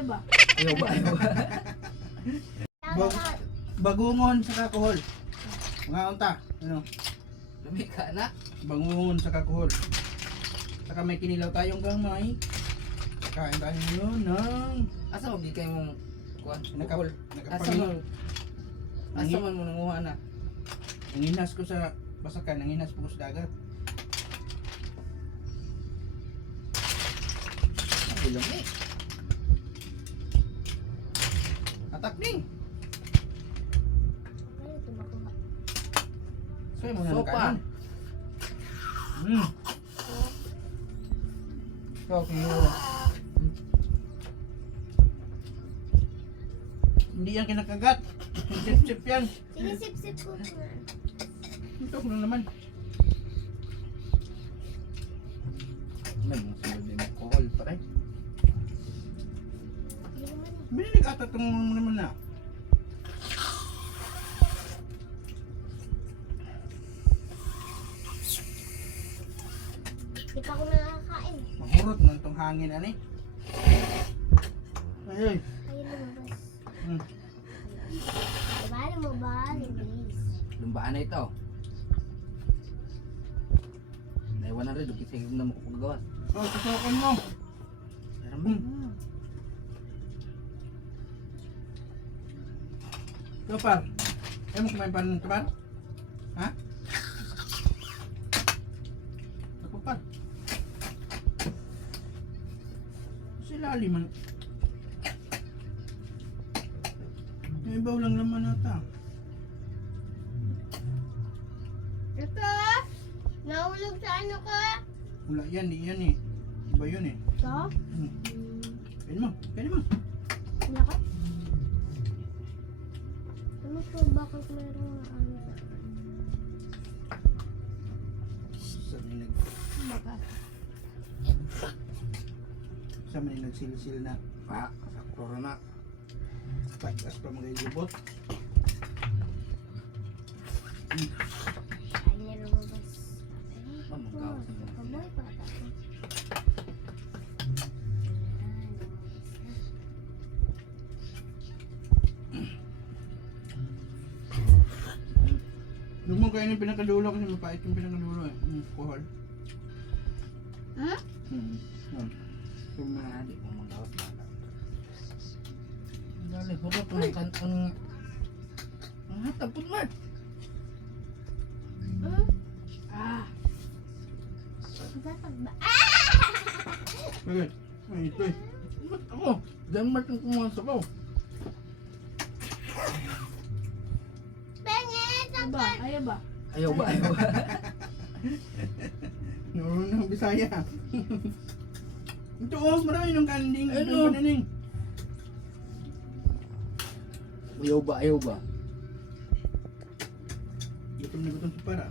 Ayaw ba? Ayaw ba? Ayaw ba? Bagungon sa kakuhol. Mga unta. Ano? Lumi ka na. Bangungon sa kakuhol. Saka may kinilaw tayong gamay. Kain tayo ngayon ng Asa mo gikay mong kuan? nakapol. Asa mo? Asa man mo nanguha na? Nanginas ko sa basakan, nanginas ko sa dagat. Ang lumi. Atak ning. Ano ito makuha? Soy mo na Sopa. kanin. Okay. Hindi yan kinakagat. Sip-sip yan. Sige, sip-sip ko na. Ito ko lang naman. May mga sunod din alcohol pa rin. Hindi naman eh. Binilig ata itong mo naman na. Di pa ako nakakain. Mahurot na itong hangin ani. Ay, ay. Ayaw lumabas. Hmm. Diba, alam mo ba? Linis. Lumbaan na ito. Naiwan na rin. Dukit sa na mo kapagawa. Oh, susukan mo. Meron ba? Ito par. Ayaw mo kumain pa ng tabar? Ha? Ako par. Sila liman. May ibaw lang naman ata. Ito! Nahulog sa ano ka? Wala yan, di yan eh. Iba yun eh. Ito? Kainin mo, kainin mo. Wala ka? Ano to? Bakit mayroong ano? Saan may Bakit? saan may nagsil-sil na. Pa. Sa corona. Pagkas pa mga ilubot. Ay, niya lumabas. Mamagawas na mo. Kamoy pa ata. Huwag mo kainin yung pinakadulo kasi mapait yung pinakadulo eh. Kuhol. Hmm? So, Hindi mo magawas na. Dali, hurot mo ang ang hatapot man. Hmm? Ah. Gatag ba? Bakit? Ay, ito eh. Ba't ako? Denmark yung kumuha sa ko. Pengit! Ayaw ba? Ayaw ba? Ayaw ba? Ayaw ba? Naroon ng Bisaya. Ito oh, marami ng kanin. Ano? Pananing. Ayaw ba? Ayaw ba? Gutom na gutom sa para.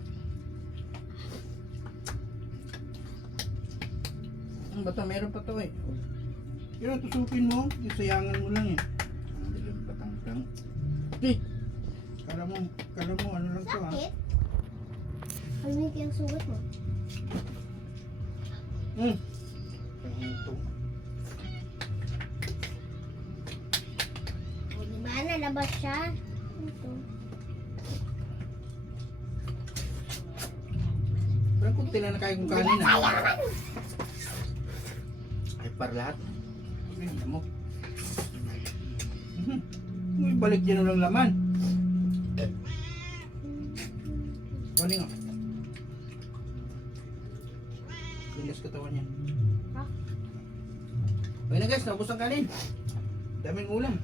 Ang bata, meron pa to eh. Yun ang tusukin mo, isayangan mo lang eh. Ang dilim patang-tang. Kala mo ano lang to ha. Sakit? Pangit yung sugat mo. Ito. O, diba? Nalabas siya. Ito. Parang kunti lang na kaya kong kanin ah. Ay, para lahat. Ay, mo. Ibalik dyan lang laman. Ano nga? Linis katawan niya. Ha? Okay na guys, naubos ang kanin. Daming ulam.